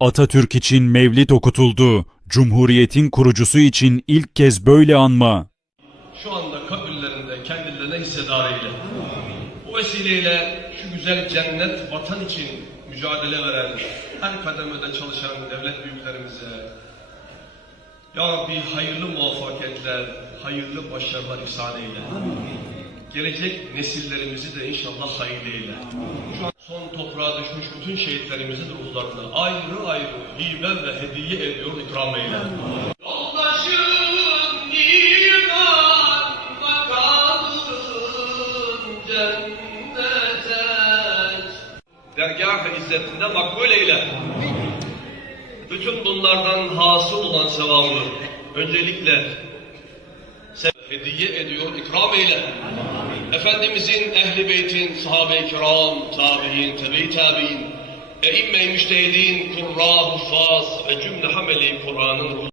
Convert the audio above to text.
Atatürk için mevlid okutuldu. Cumhuriyetin kurucusu için ilk kez böyle anma. Şu anda kabirlerinde kendilerine hissedar eyle. Bu vesileyle şu güzel cennet vatan için mücadele veren, her kademede çalışan devlet büyüklerimize, Ya Rabbi hayırlı muvaffakiyetler, hayırlı başarılar ihsan eyle. Gelecek nesillerimizi de inşallah hayırlı eyle. Şu an son toprağa düşmüş bütün şehitlerimizin ruhlarına ayrı ayrı hibe ve hediye ediyor, ikram eyle. Yoldaşım iman makamın cennete, dergâh-ı izzetinde makbul eyle. Bütün bunlardan hasıl olan sevabı öncelikle hediye ediyor, ikram eyle. Efendimizin, Ehl-i Beyt'in, sahabe-i kiram, tabi'in, tebe-i tabi'in, e'imme-i müştehidin, kurra, huffaz ve cümle hameli Kur'an'ın